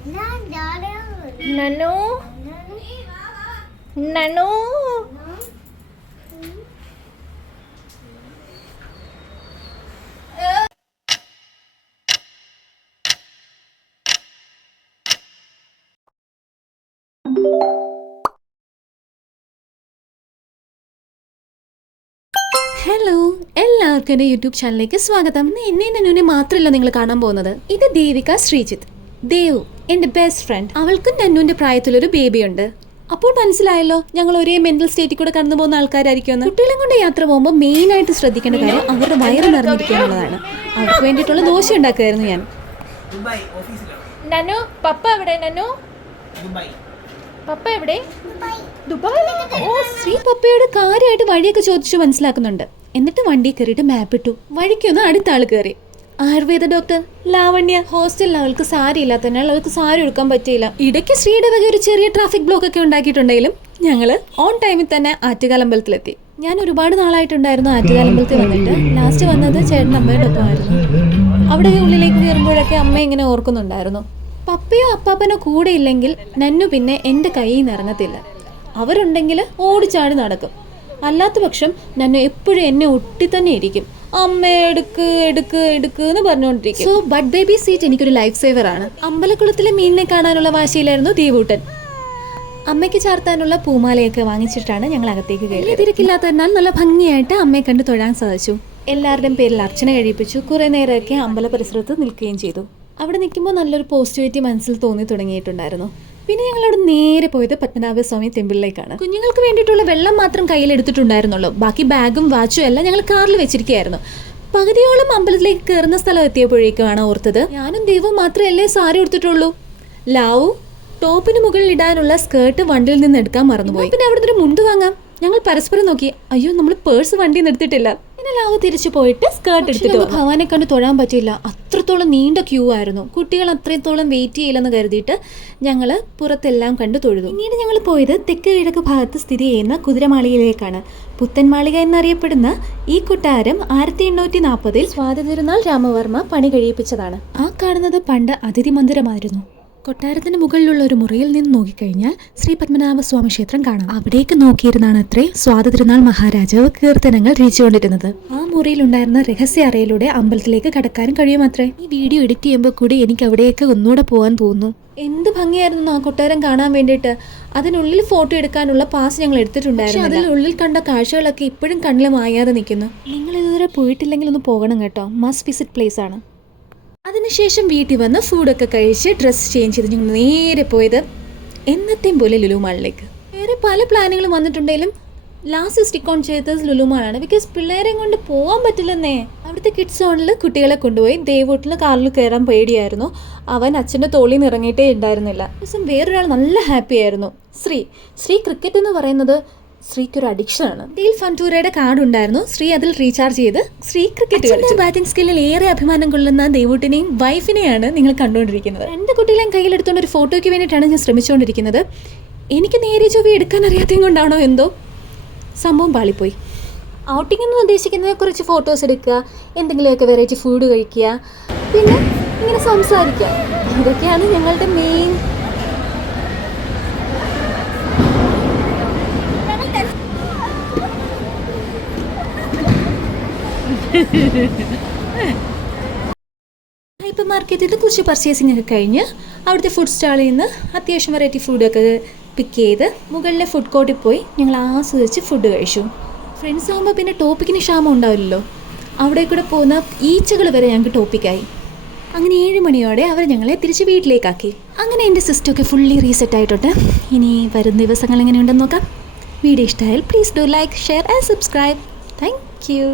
നനു നനു hello, എല്ലാവർക്കും എൻ്റെ YouTube ചാനലിലേക്ക് സ്വാഗതം. എന്നെയും നന്നുവിനെ മാത്രമല്ല നിങ്ങൾ കാണാൻ പോകുന്നത്. ഇത് ദേവിക ശ്രീജിത്ത്. ദേവു എൻ്റെ ബെസ്റ്റ് ഫ്രണ്ട്. അവൾക്കും നന്നുവിൻ്റെ പ്രായത്തിലൊരു ബേബിയുണ്ട്. അപ്പോൾ മനസ്സിലായല്ലോ ഞങ്ങൾ ഒരേ മെന്റൽ സ്റ്റേറ്റിൽ കൂടെ കടന്നു പോകുന്ന ആൾക്കാരായിരിക്കുമെന്ന്. കുട്ടികളെ കൊണ്ട് യാത്ര പോകുമ്പോൾ മെയിനായിട്ട് ശ്രദ്ധിക്കേണ്ട കാര്യം അവരുടെ വയറ് നിറഞ്ഞിരിക്കുക എന്നുള്ളതാണ്. അവർക്ക് വേണ്ടിയിട്ടുള്ള ദോശ ഉണ്ടാക്കുമായിരുന്നു ഞാൻ. നനു പപ്പ എവിടെ? നനു പപ്പ എവിടെ? ദുബായ്. ഓ, ശ്രീ പപ്പയോട് കാര്യമായിട്ട് വഴിയൊക്കെ ചോദിച്ചു മനസ്സിലാക്കുന്നുണ്ട്. എന്നിട്ട് വണ്ടി കയറിയിട്ട് മാപ്പ് ഇട്ടു. വഴിക്കൊന്ന് അടുത്ത ആൾ കയറി. ആയുർവേദ ഡോക്ടർ ലാവണ്യ. ഹോസ്റ്റലിൽ അവൾക്ക് സാരി ഇല്ലാത്തതിനാൽ അവൾക്ക് സാരി എടുക്കാൻ പറ്റിയില്ല. ഇടയ്ക്ക് ശ്രീയുടെ വക ഒരു ചെറിയ ട്രാഫിക് ബ്ലോക്ക് ഒക്കെ ഉണ്ടാക്കിയിട്ടുണ്ടെങ്കിലും ഞങ്ങൾ ഓൺ ടൈമിൽ തന്നെ ആറ്റുകാലമ്പലത്തിലെത്തി. ഞാൻ ഒരുപാട് നാളായിട്ടുണ്ടായിരുന്നു ആറ്റുകാലമ്പലത്തിൽ വന്നിട്ട്. ലാസ്റ്റ് വന്നത് ചേട്ടൻ അമ്മയുടെ ഒപ്പമായിരുന്നു. അവിടെ ഉള്ളിലേക്ക് കയറുമ്പോഴൊക്കെ അമ്മ ഇങ്ങനെ ഓർക്കുന്നുണ്ടായിരുന്നു. പപ്പയോ അപ്പാപ്പനോ കൂടെ ഇല്ലെങ്കിൽ നന്നു പിന്നെ എൻ്റെ കയ്യിൽ നിന്ന് ഇറങ്ങത്തില്ല. അവരുണ്ടെങ്കിൽ ഓടിച്ചാടി നടക്കും. അല്ലാത്ത പക്ഷം നന്നു എപ്പോഴും എന്നെ ഒട്ടി തന്നെ ഇരിക്കും. അമ്മ എടുക്ക് എടുക്ക് എടുക്ക് എന്ന് പറഞ്ഞുകൊണ്ടിരിക്കും. സോ ബഡ് ബേബി സീറ്റ് എനിക്കൊരു ലൈഫ് സേവർ ആണ്. അമ്പലക്കുളത്തിലെ മീനിനെ കാണാനുള്ള വാശിയിലായിരുന്നു ദീപൂട്ടൻ. അമ്മയ്ക്ക് ചാർത്താനുള്ള പൂമാലയൊക്കെ വാങ്ങിച്ചിട്ടാണ് ഞങ്ങൾ അകത്തേക്ക് കയറി. തിരക്കില്ലാത്തതിനാൽ നല്ല ഭംഗിയായിട്ട് അമ്മയെ കണ്ട് തൊഴാൻ സാധിച്ചു. എല്ലാവരുടെയും പേരിൽ അർച്ചന കഴിപ്പിച്ചു. കുറേ നേരമൊക്കെ അമ്പല പരിസരത്ത് നിൽക്കുകയും ചെയ്തു. അവിടെ നിൽക്കുമ്പോൾ നല്ലൊരു പോസിറ്റിവിറ്റി മനസ്സിൽ തോന്നി തുടങ്ങിയിട്ടുണ്ടായിരുന്നു. പിന്നെ ഞങ്ങളവിടെ നേരെ പോയത് പത്മനാഭസ്വാമി ടെമ്പിളിലേക്കാണ്. കുഞ്ഞുങ്ങൾക്ക് വേണ്ടിയിട്ടുള്ള വെള്ളം മാത്രം കയ്യിലെടുത്തിട്ടുണ്ടായിരുന്നുള്ളൂ. ബാക്കി ബാഗും വാച്ചും എല്ലാം ഞങ്ങൾ കാറിൽ വെച്ചിരിക്കുകയായിരുന്നു. പകുതിയോളം അമ്പലത്തിലേക്ക് കയറുന്ന സ്ഥലം എത്തിയപ്പോഴേക്കുമാണ് ഓർത്തത് ഞാനും ദൈവവും മാത്രമല്ലേ സാരി എടുത്തിട്ടുള്ളൂ. ലാവു ടോപ്പിന് മുകളിൽ ഇടാനുള്ള സ്കേർട്ട് വണ്ടിയിൽ നിന്ന് എടുക്കാൻ മറന്നുപോയി. പിന്നെ അവിടെ നിന്ന് മുണ്ട് വാങ്ങാം. ഞങ്ങൾ പരസ്പരം നോക്കി. അയ്യോ, നമ്മൾ പേഴ്സ് വണ്ടിയിൽ നിന്ന് എടുത്തിട്ടില്ല. പിന്നെ ലാവു തിരിച്ചു പോയിട്ട് സ്കേർട്ട് എടുത്തിട്ട് ഭഗവാനെ കണ്ട് തൊഴാൻ പറ്റിയില്ല. അത്രത്തോളം നീണ്ട ക്യൂ ആയിരുന്നു. കുട്ടികൾ അത്രത്തോളം വെയിറ്റ് ചെയ്യില്ലെന്ന് കരുതിയിട്ട് ഞങ്ങൾ പുറത്തെല്ലാം കണ്ട് തൊഴുതു. പിന്നീട് ഞങ്ങൾ പോയത് തെക്ക് കിഴക്ക് ഭാഗത്ത് സ്ഥിതി ചെയ്യുന്ന കുതിരമാളികയിലേക്കാണ്. പുത്തൻമാളിക എന്നറിയപ്പെടുന്ന ഈ കൊട്ടാരം 1840 സ്വാതി തിരുനാൾ രാമവർമ്മ പണി കഴിയിപ്പിച്ചതാണ്. ആ കാണുന്നത് പണ്ട് അതിഥി മന്ദിരമായിരുന്നു. കൊട്ടാരത്തിന് മുകളിലുള്ള ഒരു മുറിയിൽ നിന്ന് നോക്കിക്കഴിഞ്ഞാൽ ശ്രീ പത്മനാഭസ്വാമി ക്ഷേത്രം കാണാം. അവിടേക്ക് നോക്കിയിരുന്നാണ് അത്രേ സ്വാതി തിരുനാൾ മഹാരാജാവ് കീർത്തനങ്ങൾ രചിച്ചുകൊണ്ടിരുന്നത്. ആ മുറിയിലുണ്ടായിരുന്ന രഹസ്യ അറയിലൂടെ അമ്പലത്തിലേക്ക് കടക്കാനും കഴിയുമത്രേ. ഈ വീഡിയോ എഡിറ്റ് ചെയ്യുമ്പോൾ കൂടി എനിക്ക് അവിടേക്ക് ഒന്നുകൂടെ പോകാൻ തോന്നുന്നു. എന്ത് ഭംഗിയായിരുന്നു ആ കൊട്ടാരം കാണാൻ വേണ്ടിയിട്ട്. അതിനുള്ളിൽ ഫോട്ടോ എടുക്കാനുള്ള പാസ് ഞങ്ങൾ എടുത്തിട്ടുണ്ടായിരുന്നു. അതിനുള്ളിൽ കണ്ട കാഴ്ചകളൊക്കെ ഇപ്പോഴും കണ്ണിൽ മായാതെ നിൽക്കുന്നു. നിങ്ങൾ ഇതുവരെ പോയിട്ടില്ലെങ്കിൽ ഒന്ന് പോകണം കേട്ടോ. മസ്റ്റ് വിസിറ്റ് പ്ലേസ് ആണ്. അതിനുശേഷം വീട്ടിൽ വന്ന് ഫുഡൊക്കെ കഴിച്ച് ഡ്രസ്സ് ചേഞ്ച് ചെയ്ത് ഞങ്ങൾ നേരെ പോയത് എന്നത്തെയും പോലെ ലുലു മാളിലേക്ക്. വേറെ പല പ്ലാനുകളും വന്നിട്ടുണ്ടെങ്കിലും ലാസ്റ്റ് സ്റ്റിക്ക് ഓൺ ചെയ്തത് ലുലു മാളാണ്. ബിക്കോസ് പിള്ളേരെയും കൊണ്ട് പോകാൻ പറ്റില്ലെന്നേ. അവിടുത്തെ കിഡ്സ് സോണിൽ കുട്ടികളെ കൊണ്ടുപോയി. ദേവൂട്ടിന് കാറിൽ കയറാൻ പേടിയായിരുന്നു. അവൻ അച്ഛൻ്റെ തോളിൽ നിന്ന് ഇറങ്ങിയിട്ടേ ഉണ്ടായിരുന്നില്ല. ദിവസം വേറൊരാൾ നല്ല ഹാപ്പി ആയിരുന്നു. ശ്രീ ക്രിക്കറ്റ് എന്ന് പറയുന്നത് ശ്രീക്കൊരു അഡിക്ഷനാണ്. ഡീൽ ഫണ്ടൂരയുടെ കാർഡ് ഉണ്ടായിരുന്നു. ശ്രീ അതിൽ റീചാർജ് ചെയ്ത് ശ്രീ ക്രിക്കറ്റ് കളിച്ചു. ബാറ്റിംഗ് സ്കില്ലിൽ ഏറെ അഭിമാനം കൊള്ളുന്ന ദേവൂട്ടിനെയും വൈഫിനെയാണ് നിങ്ങൾ കണ്ടുകൊണ്ടിരിക്കുന്നത്. രണ്ട് കുട്ടികളെയും കയ്യിലെടുത്തുകൊണ്ട് ഒരു ഫോട്ടോയ്ക്ക് വേണ്ടിയിട്ടാണ് ഞാൻ ശ്രമിച്ചുകൊണ്ടിരിക്കുന്നത്. എനിക്ക് നേരെ ചൊവ്വ എടുക്കാൻ അറിയാത്തതും കൊണ്ടാണോ എന്തോ സംഭവം പാളിപ്പോയി. ഔട്ടിംഗ് എന്ന് ഉദ്ദേശിക്കുന്നത് കുറച്ച് ഫോട്ടോസ് എടുക്കുക, എന്തെങ്കിലുമൊക്കെ വെറൈറ്റി ഫുഡ് കഴിക്കുക, പിന്നെ ഇങ്ങനെ സംസാരിക്കുക. ഇതൊക്കെയാണ് ഞങ്ങളുടെ മെയിൻ. ഹൈപ്പർ മാർക്കറ്റിൽ നിന്ന് കുറച്ച് പർച്ചേസിംഗ് ഒക്കെ കഴിഞ്ഞ് അവിടുത്തെ ഫുഡ് സ്റ്റാളിൽ നിന്ന് അത്യാവശ്യം വെറൈറ്റി ഫുഡൊക്കെ പിക്ക് ചെയ്ത് മുകളിലെ ഫുഡ് കോർട്ടിൽ പോയി ഞങ്ങൾ ആസ്വദിച്ച് ഫുഡ് കഴിച്ചു. ഫ്രണ്ട്സ് ആകുമ്പോൾ പിന്നെ ടോപ്പിക്കിന് ക്ഷാമം ഉണ്ടാവില്ലല്ലോ. അവിടെ കൂടെ പോകുന്ന ഈച്ചകൾ വരെ ഞങ്ങൾക്ക് ടോപ്പിക്കായി. അങ്ങനെ 7 മണിയോടെ അവർ ഞങ്ങളെ തിരിച്ച് വീട്ടിലേക്കാക്കി. അങ്ങനെ എൻ്റെ സിസ്റ്റമൊക്കെ ഫുള്ളി റീസെറ്റ് ആയിട്ടുണ്ട്. ഇനി വരും ദിവസങ്ങൾ എങ്ങനെയുണ്ടെന്ന് നോക്കാം. വീഡിയോ ഇഷ്ടമായാൽ please do like, share and subscribe. Thank you.